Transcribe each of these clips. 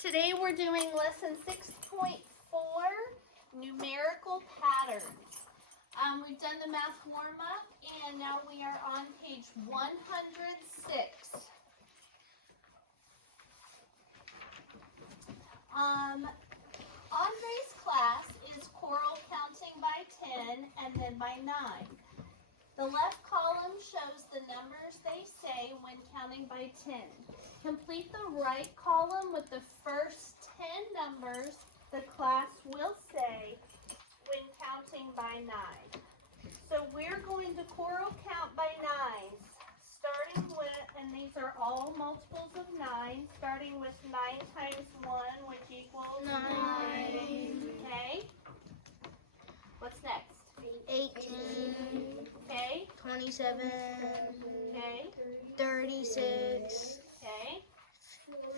Today we're doing lesson 6.4, numerical patterns. We've done the math warm-up and now we are on page 106. Andre's class is choral counting by 10 and then by 9. The left column shows the numbers they say when counting by 10. Complete the right column with the first 10 numbers the class will say when counting by 9. So we're going to choral count by 9s, starting with, and these are all multiples of 9, starting with 9 times 1, which equals 9. Okay? What's next? 18. Okay. 27. Okay. 36. Okay.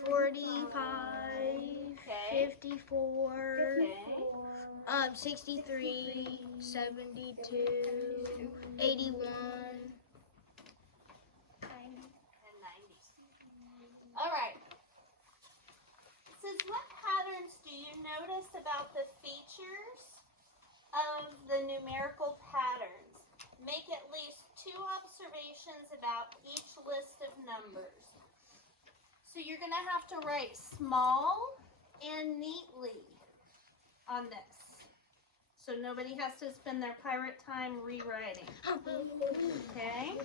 45. Okay. 54. Okay. 63. 72. 81. And 90. All right. It says, what patterns do you notice about the features of the numerical patterns? Make at least 2 observations about each list of numbers. So you're going to have to write small and neatly on this. So nobody has to spend their pirate time rewriting. Okay?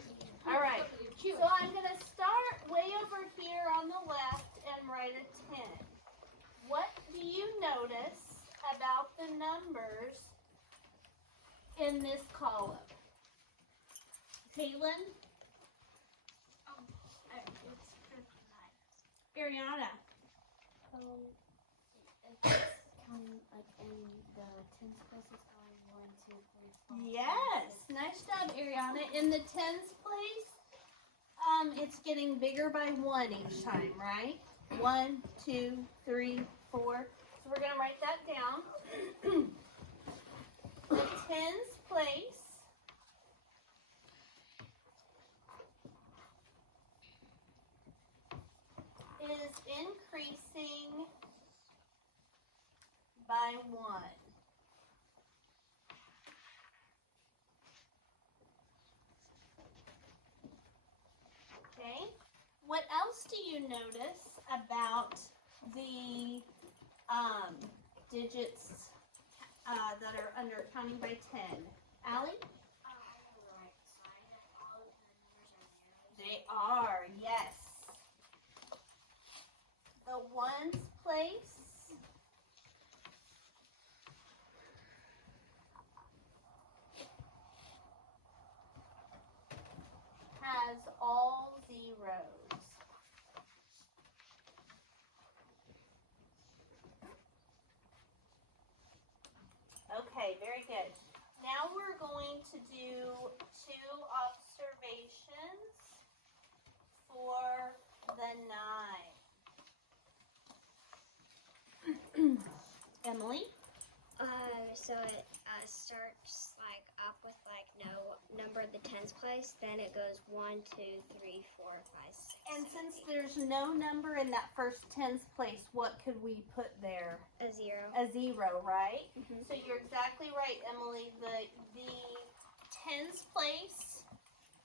All right. So I'm going to start way over here on the left and write a 10. What do you notice about the numbers in this column? Caitlin? Ariana? Like in the tens place, it's going 1, 2, 3, 4. Yes, nice job, Ariana. In the tens place, it's getting bigger by 1 each time, right? 1, 2, 3, 4. So we're gonna write that down. The tens place is increasing by 1. Okay. What else do you notice about the digits that are under counting by 10? Allie? On the right side, all of the numbers are zeros. They are, yes. The ones place has all zeros. Okay, very good. Now we're going to do 2 observations for the 9. Emily? So it starts like up with like no number of the tens place, then it goes 1, 2, 3, 4, 5, 6. And 7, since 8. there's no number in that first tens place, what could we put there? A 0. A 0, right? Mhm. So you're exactly right, Emily. The tens place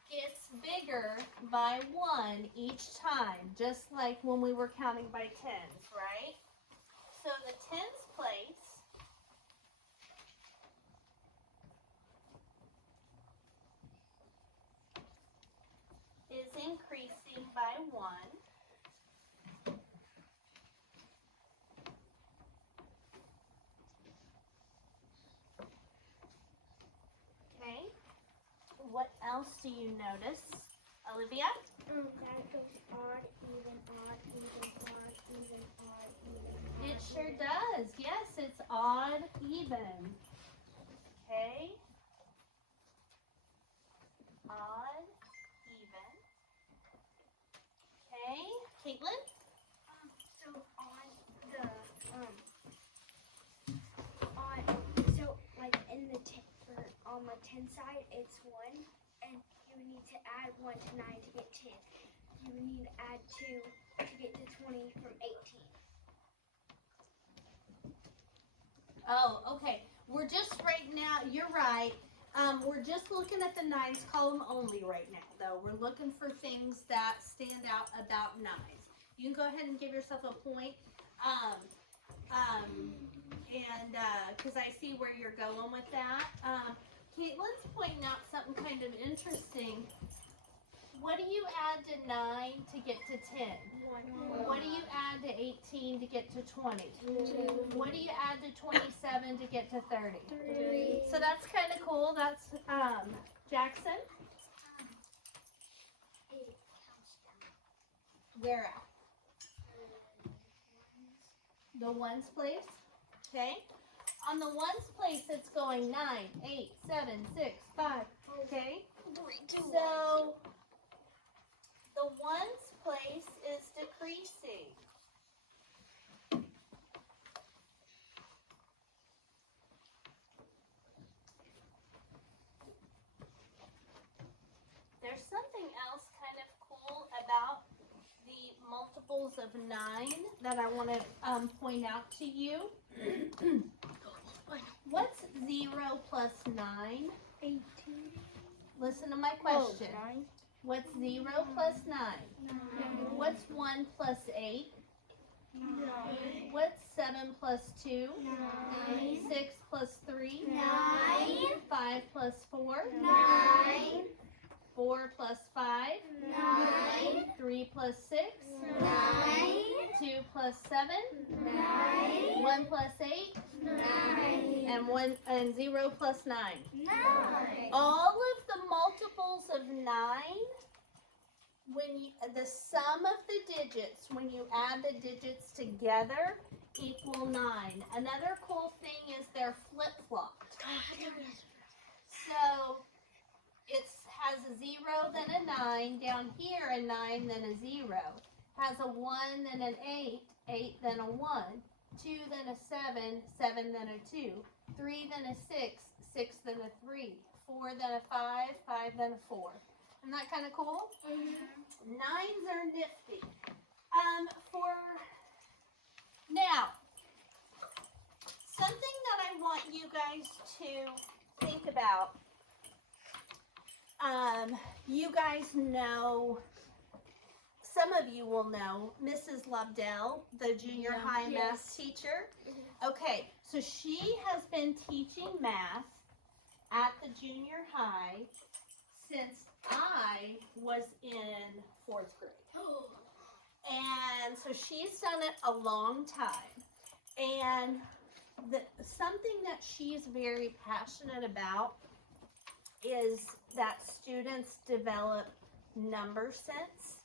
gets bigger by 1 each time, just like when we were counting by tens, right? So the tens place is increasing by 1. Okay. What else do you notice? Olivia? That goes odd, even, odd, even, odd, even, odd, even. It sure does. Yes, it's odd, even. Okay. Odd, even. Okay. Caitlin? So on the so like in the on the 10 side, it's 1, and you need to add 1 to 9 to get 10. You need to add 2 to get to 20 from 18. Oh, okay. We're just right now, you're right. We're just looking at the nines column only right now, though. We're looking for things that stand out about nines. You can go ahead and give yourself a point. Because I see where you're going with that. Caitlin's pointing out something kind of interesting. What do you add to 9 to get to 10? 1. What do you add to 18 to get to 20? 2. What do you add to 27 to get to 30? 3. So that's kind of cool. That's Jackson. Where at? The ones place. Okay. On the ones place, it's going 9, 8, 7, 6, 5. Okay. So the ones place is decreasing. There's something else kind of cool about the multiples of 9 that I want to point out to you. What's 0 plus 9? 18. Listen to my question. 9. What's 0 plus 9? 9. What's 1 plus 8? 9. What's 7 plus 2? 9. 6 plus 3? 9. 5 plus 4? 9. 4 plus 5? 9. 3 plus 6? 9. 2 plus 7? 9. 1 plus 8? 9. And 0 plus 9. 9. All of the multiples of 9, when the sum of the digits, when you add the digits together, equal 9. Another cool thing is they're flip-flopped. So it has a 0, then a 9, down here a 9, then a 0. Has a 1, then an 8, 8, then a 1, 2, then a 7, 7, then a 2, 3, then a 6, 6, then a 3, 4, then a 5, 5, then a 4. Isn't that kind of cool? Nines are nifty. Now, something that I want you guys to think about. You guys know, some of you will know Mrs. Lobdell, the junior high math teacher. Okay, so she has been teaching math at the junior high since I was in 4th grade. And so she's done it a long time. And something that she's very passionate about is that students develop number sense.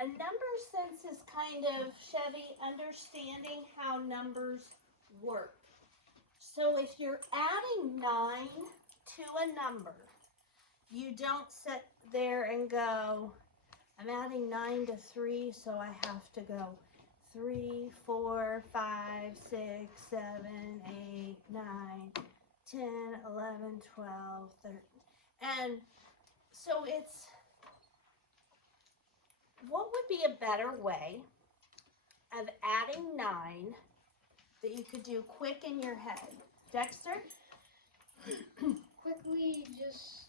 And number sense is kind of, Chevy, understanding how numbers work. So if you're adding 9 to a number, you don't sit there and go, I'm adding 9 to 3, so I have to go 3, 4, 5, 6, 7, 8, 9, 10, 11, 12, 13. And so it's, what would be a better way of adding 9 that you could do quick in your head? Dexter? Quickly, just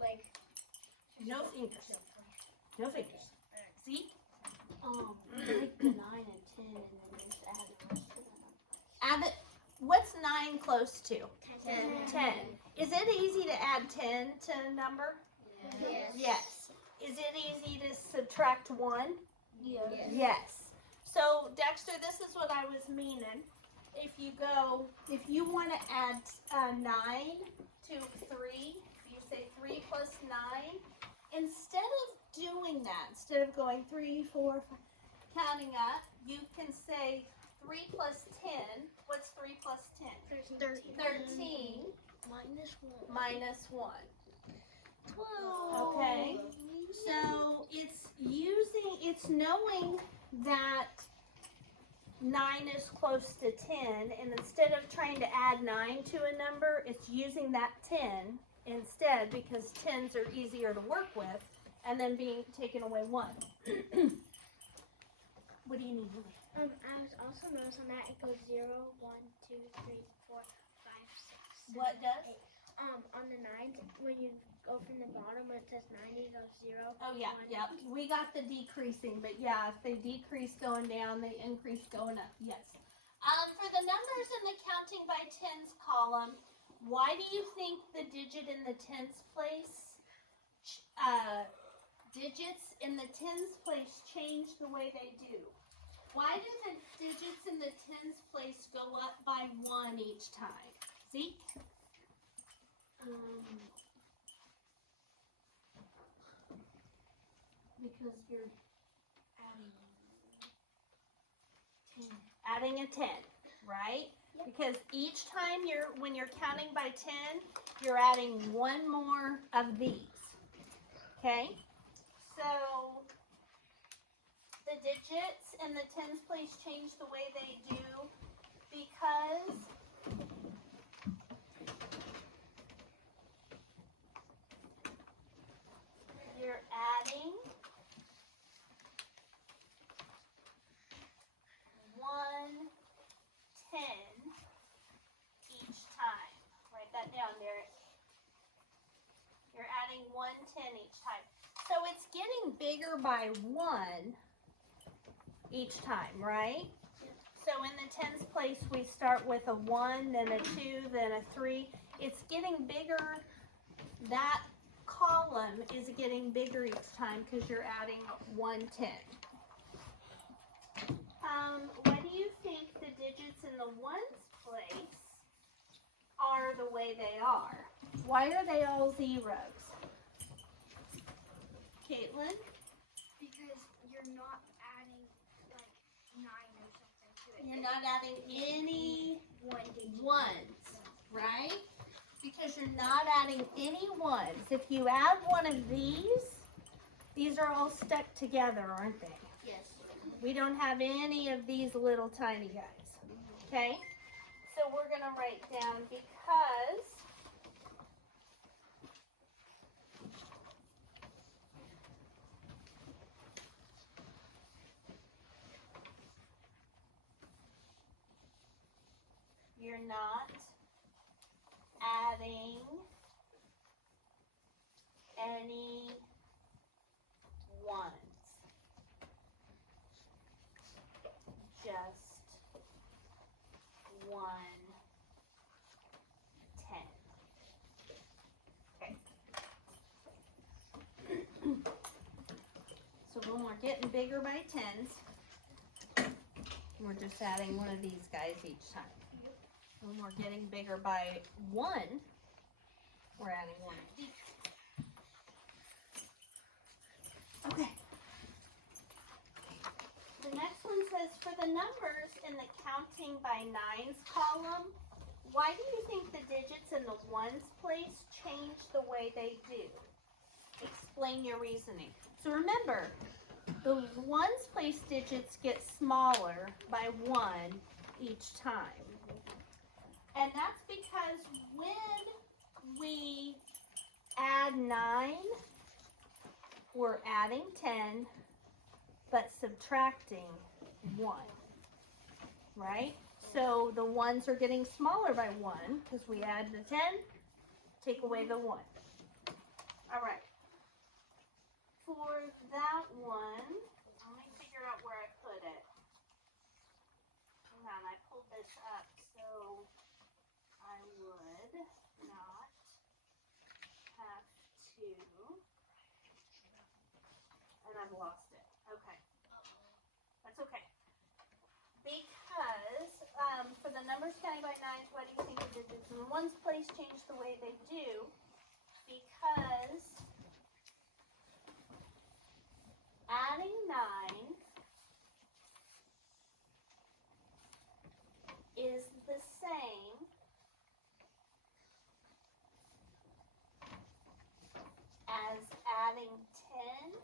like. No fingers. No fingers. See? Like the 9 and 10 and then just add the rest of them. Add it. What's 9 close to? 10. 10. Is it easy to add 10 to a number? Yes. Yes. Is it easy to subtract 1? Yeah. Yes. So, Dexter, this is what I was meaning. If you want to add 9 to 3, you say 3 plus 9. Instead of doing that, instead of going 3, 4, 5, counting up, you can say 3 plus 10. What's 3 plus 10? 13 minus 1. 12. Okay. So it's knowing that 9 is close to 10, and instead of trying to add 9 to a number, it's using that 10 instead, because 10s are easier to work with, and then being taken away 1. What do you need, Lily? I was also noticing that it goes 0, 1, 2, 3, 4, 5, 6. What does? On the nines, when you go from the bottom when it says 90, it goes 0. Oh yeah, 1, yep. We got the decreasing, but yeah, if they decrease going down, they increase going up. Yes. For the numbers in the counting by tens column, why do you think the digit in the tens place, digits in the tens place change the way they do? Why do the digits in the tens place go up by 1 each time? Zeke? Because you're adding 10. Adding a 10, right? Yep. Because each time when you're counting by 10, you're adding one more of these. Okay? So the digits in the tens place change the way they do because you're adding 110 each time. Write that down there. You're adding 110 each time. So it's getting bigger by 1 each time, right? So in the tens place, we start with a 1, then a 2, then a 3. It's getting bigger. That column is getting bigger each time because you're adding 110. Why do you think the digits in the ones place are the way they are? Why are they all zeros? Caitlin? because you're not adding like 9 or something to it. You're not adding any one digit. ones, right? Because you're not adding any ones. If you add one of these are all stuck together, aren't they? Yes. We don't have any of these little tiny guys, okay? So we're going to write down because you're not adding any ones. Just 110. Okay. So when we're getting bigger by tens, we're just adding one of these guys each time. When we're getting bigger by 1, we're adding one of these. Okay. The next one says, for the numbers in the counting by nines column, why do you think the digits in the ones place change the way they do? Explain your reasoning. So remember, the ones place digits get smaller by 1 each time. And that's because when we add 9, we're adding 10, but subtracting 1, right? So the ones are getting smaller by 1 because we add the 10, take away the 1. All right. For that one, let me figure out where I put it. Hang on, I pulled this up so I would not have to, and I've lost it. Okay. That's okay. Because for the numbers counted by nines, why do you think the digits in the ones place change the way they do? Because adding 9 is the same as adding 10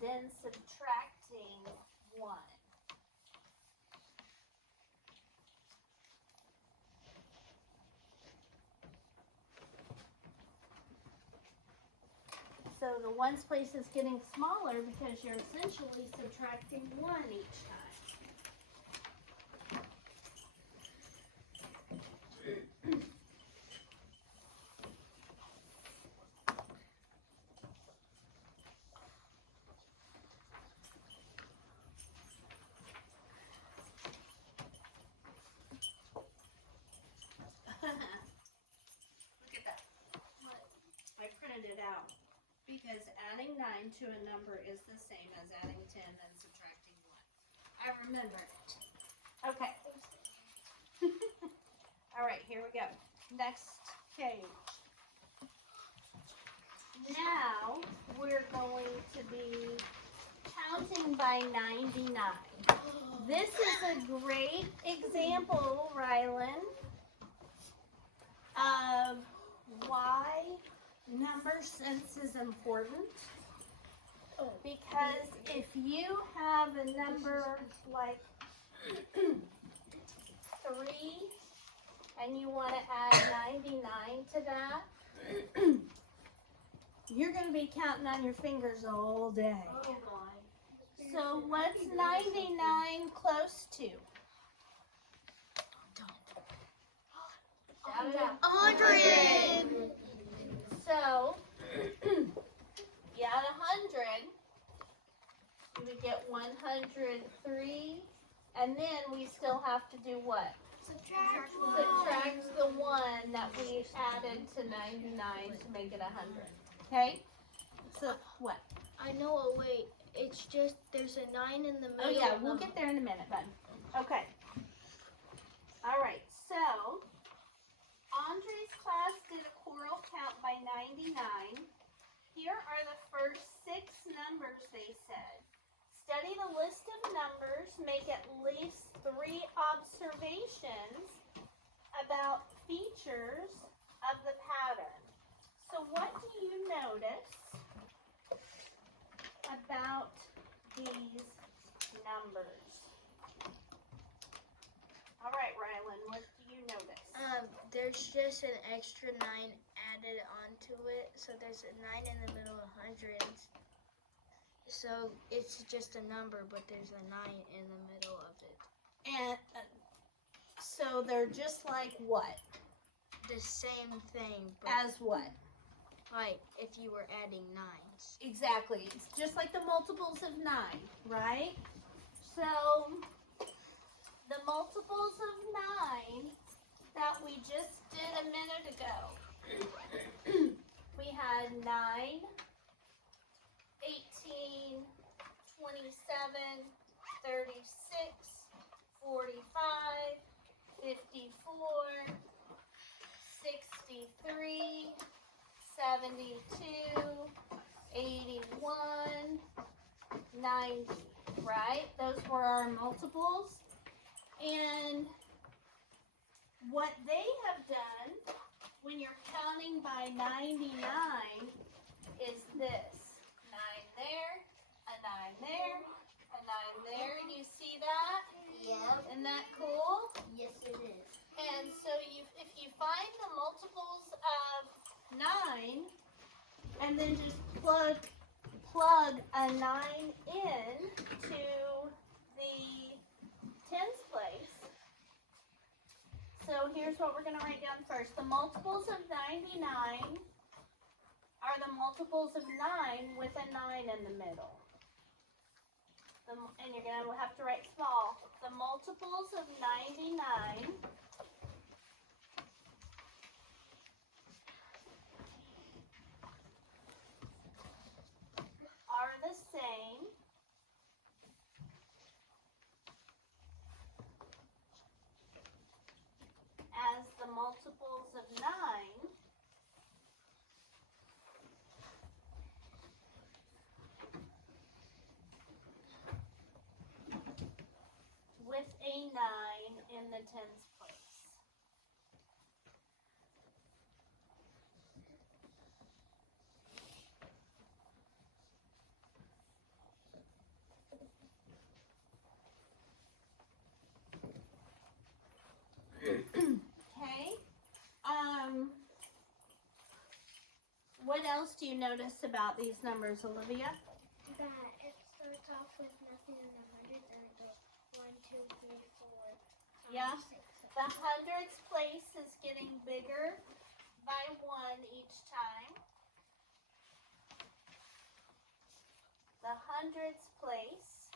then subtracting 1. so the ones place is getting smaller because you're essentially subtracting 1 each time. Look at that. I printed it out because adding 9 to a number is the same as adding 10 and subtracting 1. I remember it. Okay. All right, here we go. Next page. Now we're going to be counting by 99. This is a great example, Rylan, of why number sense is important. Because if you have a number like 3 and you want to add 99 to that, you're going to be counting on your fingers all day. So what's 99 close to? 100. So, you add 100, you would get 103, and then we still have to do what? Subtract Subtract the 1 that we added to 99 to make it 100. Okay? So, what? I know a way. It's just there's a 9 in the middle. Oh yeah, we'll get there in a minute, bud. Okay. All right, so Andre's class did a choral count by 99. Here are the first 6 numbers they said. Study the list of numbers, make at least 3 observations about features of the pattern. So what do you notice about these numbers? All right, Rylan, what do you notice? There's just an extra 9 added onto it, so there's a 9 in the middle of hundreds. So it's just a number, but there's a 9 in the middle of it. And so they're just like what? The same thing, but As what? like if you were adding 9s. Exactly. It's just like the multiples of 9, right? So the multiples of 9 that we just did a minute ago. We had 9, 18, 27, 36, 45, 54, 63, 72, 81, 90, right? Those were our multiples. And what they have done when you're counting by 99 is this. 9 there, a 9 there, a 9 there. You see that? Yeah. Isn't that cool? Yes, it is. And so if you find the multiples of 9 and then just plug a 9 in to the tens place. So here's what we're going to write down first. The multiples of 99 are the multiples of 9 with a 9 in the middle. And you're going to have to write small. The multiples of 99 are the same as the multiples of 9 with a 9 in the tens place. Okay. What else else do you notice about these numbers, Olivia? That it starts off with nothing in the hundreds and it goes 1, 2, 3, 4, 5, Yeah. 6, 7. The hundreds place is getting bigger by 1 each time. The hundreds place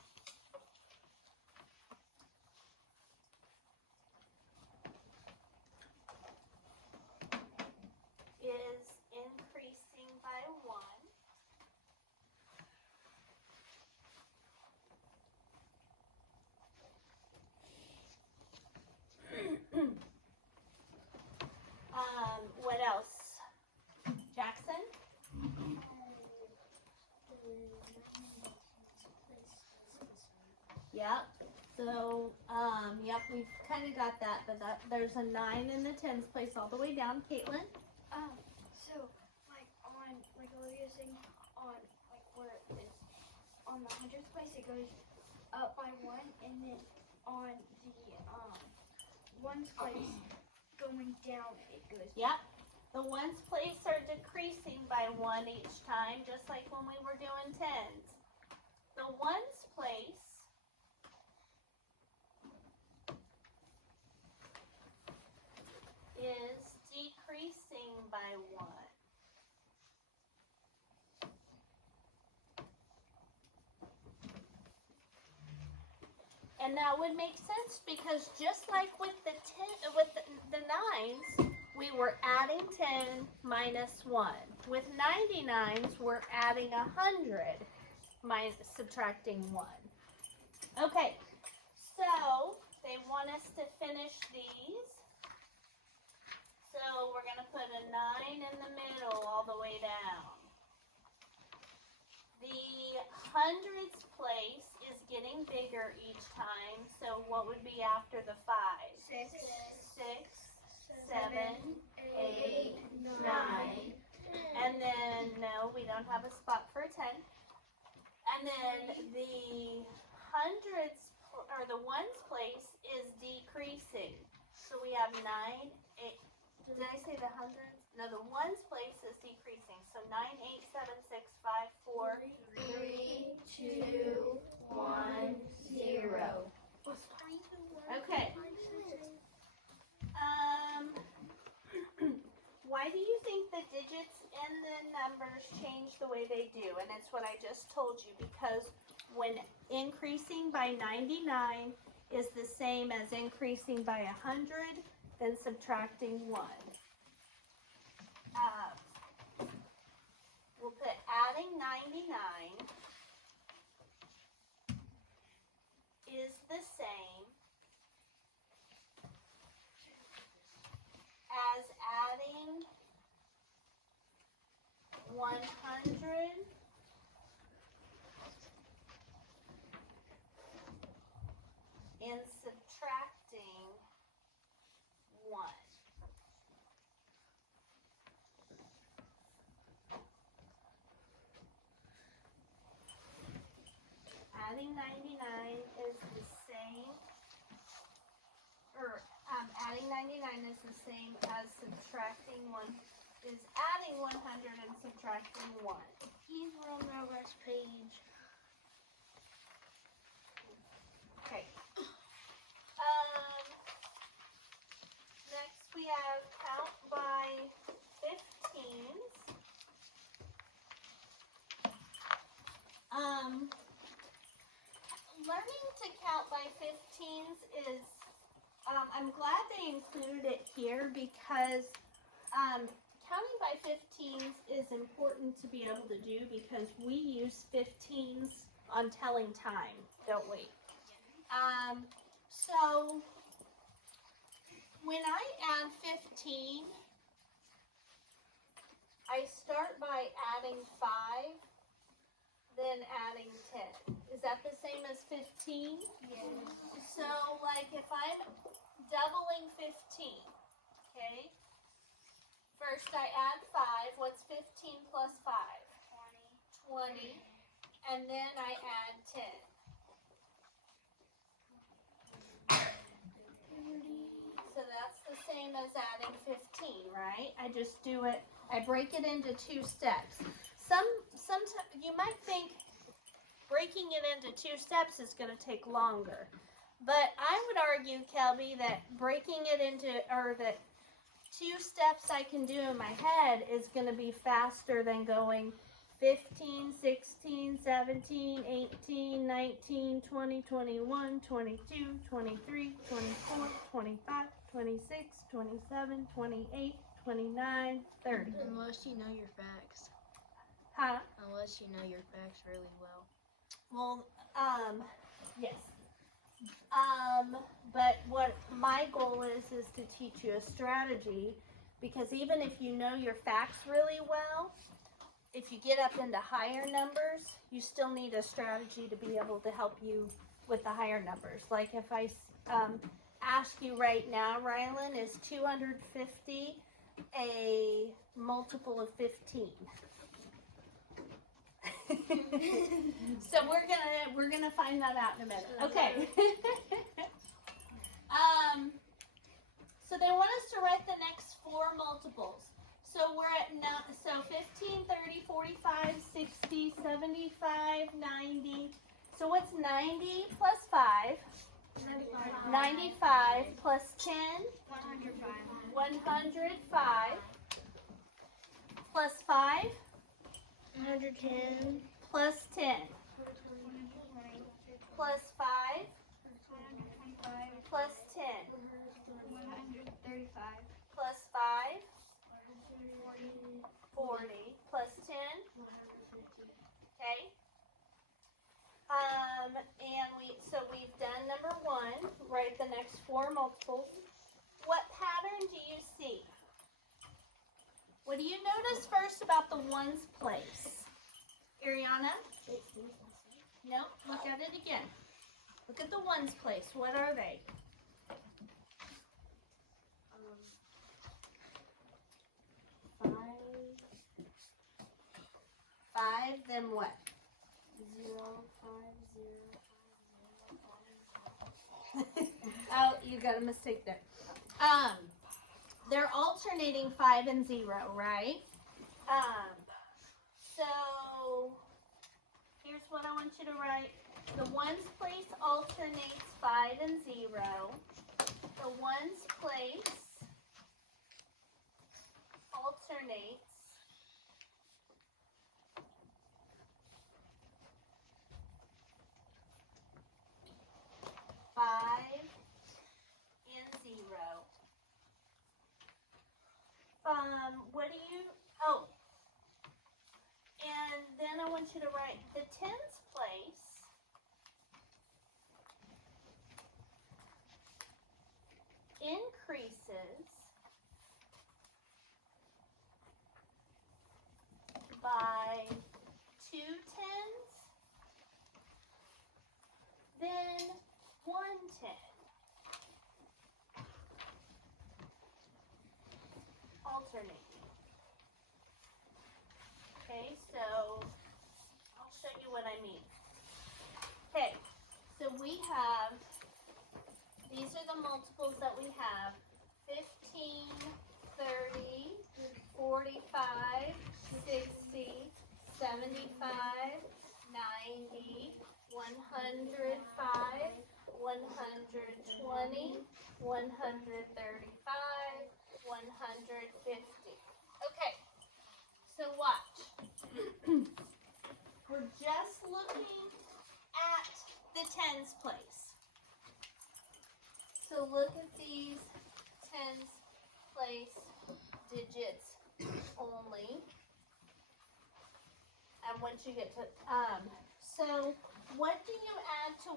is increasing by 1. What else? Jackson? Yep. So, yep, we've kind of got that, but there's a 9 in the tens place all the way down. Caitlin? So like on like Olivia's saying on like where it's on the hundreds place it goes up by 1, and then on the ones place going down it goes. Yep. The ones place are decreasing by 1 each time, just like when we were doing tens. The ones place is decreasing by 1. And that would make sense because just like with the nines, we were adding 10 minus 1. With 99s, we're adding 100 minus subtracting 1. Okay, so they want us to finish these. So we're going to put a 9 in the middle all the way down. The hundreds place is getting bigger each time. So what would be after the 5? 6, 7, 8, 9. And then, no, we don't have a spot for a 10. And then the hundreds, or the ones place is decreasing. So we have 9, 8. Did I say the hundreds? No, the ones place is decreasing. So 9, 8, 7, 6, 5, 4, 3, 2, 1, 0. Okay. Why do you think the digits in the numbers change the way they do? And it's what I just told you, because when increasing by 99 is the same as increasing by 100, then subtracting 1. We'll put adding 99 is the same as adding 100 and subtracting 1. Adding 99 is the same, or adding 99 is the same as subtracting 1, is adding 100 and subtracting 1. These were on the last page. Okay. Next we have count by 15s. Learning to count by 15s is, I'm glad they included it here because counting by 15s is important to be able to do because we use 15s on telling time, don't we? So when I add 15, I start by adding 5, then adding 10. Is that the same as 15? Yes. So like if I'm doubling 15, okay? First I add 5. What's 15 plus 5? 20. 20. And then I add 10. 30. So that's the same as adding 15, right? I just do it I break it into 2 steps. Sometimes you might think breaking it into 2 steps is going to take longer. But I would argue, Kelby, that breaking it into, or that 2 steps I can do in my head is going to be faster than going 15, 16, 17, 18, 19, 20, 21, 22, 23, 24, 25, 26, 27, 28, 29, 30. Unless you know your facts. Huh? Unless you know your facts really well. Well, yes. But what my goal is to teach you a strategy, because even if you know your facts really well, if you get up into higher numbers, you still need a strategy to be able to help you with the higher numbers. Like if I ask you right now, Rylan, is 250 a multiple of 15? So we're gonna find that out in a minute. Okay. So they want us to write the next 4 multiples. So we're at 15, 30, 45, 60, 75, 90. So what's 90 plus 5? 95 plus 10? 105 plus 5? 110. Plus 10 plus 5 plus 10 plus 5 40 plus 10. Okay. And we've done number 1. Write the next 4 multiples. What pattern do you see? What do you notice first about the ones place? Ariana? No, look at it again. Look at the ones place. What are they? 5, then what? 0, 5, 0, 5, 0, 5. Oh, you got a mistake there. They're alternating 5 and 0, right? So here's what I want you to write. The ones place alternates 5 and 0. The ones place alternates 5 and 0. What do you, and then I want you to write the tens place increases by 2 tens, then 1 10. Alternating. Okay, so I'll show you what I mean. Okay, so we have, these are the multiples that we have. 15, 30, 45, 60, 75, 90, 105, 120, 135, 150. Okay, so watch. We're just looking at the tens place. So look at these tens place digits only. And once you get to, so what do you add to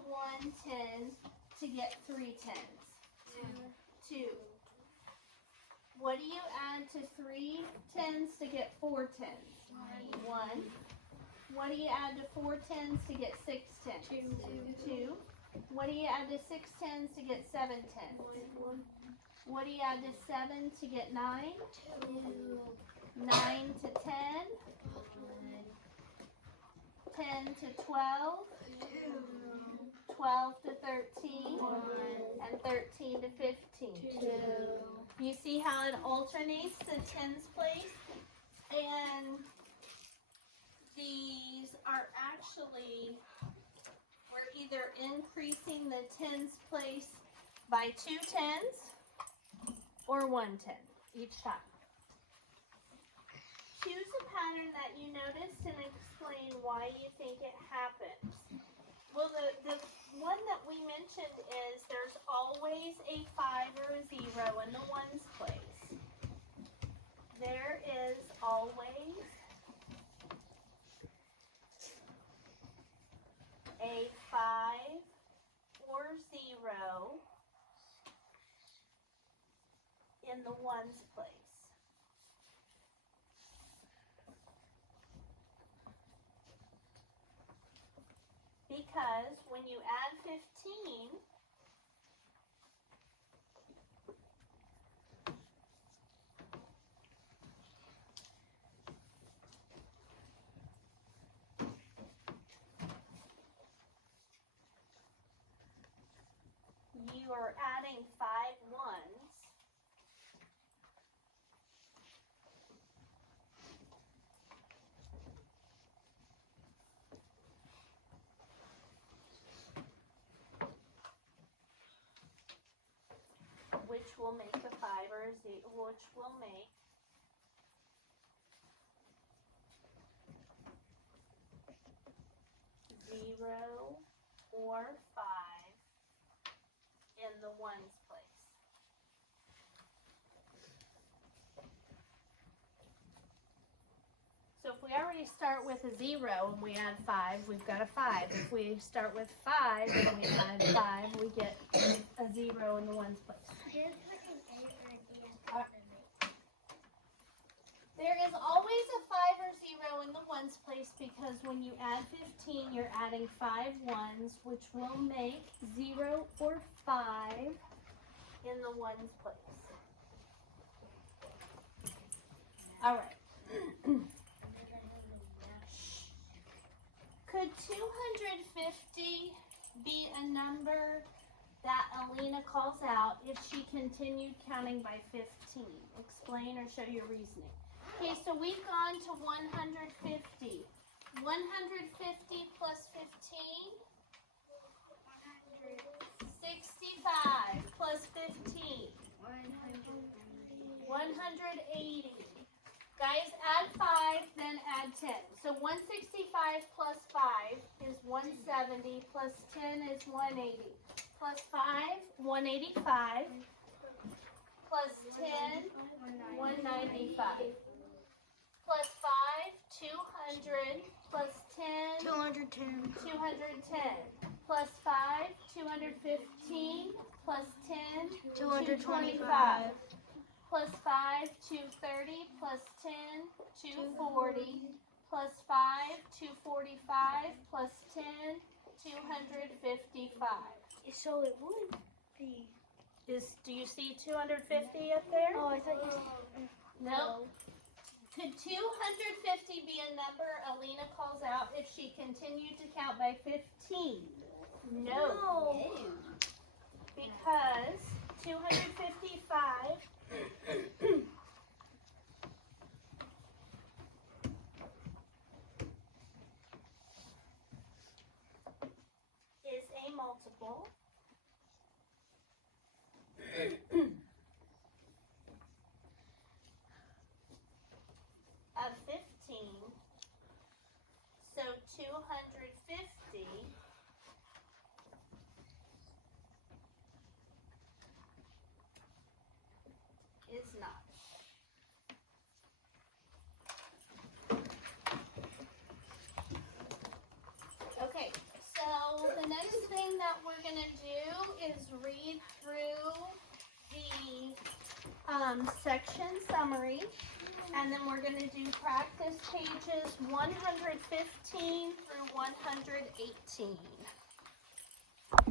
1 10 to get 3 tens? 2. What do you add to 3 tens to get 4 tens? 1. What do you add to 4 tens to get 6 tens? 2. What do you add to 6 tens to get 7 tens? 1. What do you add to 7 to get 9? 2. 9 to 10? 10 to 12? 12 to 13? And 13 to 15? 2. You see how it alternates the tens place? And these are actually, we're either increasing the tens place by 2 tens or 1 10 each time. Choose a pattern that you noticed and explain why you think it happens. Well, the one that we mentioned is there's always a 5 or a 0 in the ones place. There is always a 5 or 0 in the ones place. Because when you add 15, you are adding 5 ones. Which will make a 5 or a 0, which will make zero or 5 in the ones place. So if we already start with a 0 and we add 5, we've got a 5. If we start with 5 and we add 5, we get a 0 in the ones place. There is always a 5 or 0 in the ones place because when you add 15, you're adding 5 ones, which will make 0 or 5 in the ones place. All right. Could 250 be a number that Alina calls out if she continued counting by 15? Explain or show your reasoning. Okay, so we've gone to 150. 150 plus 15? 65 plus 15? 180. Guys, add 5, then add 10. So 165 plus 5 is 170, plus 10 is 180. Plus 5, 185. Plus 10, 195. Plus 5, 200. Plus 10, 210. 210. Plus 5, 215. Plus 10, 225. Plus 5, 230. Plus 10, 240. Plus 5, 245. Plus 10, 255. So it would be. Do you see 250 up there? Oh, I thought you said. No. Could 250 be a number Alina calls out if she continued to count by 15? No. Because 255 is a multiple of 15. So 250 is not. Okay, so the next thing that we're going to do is read through the section summary, and then we're going to do practice pages 115 through 118.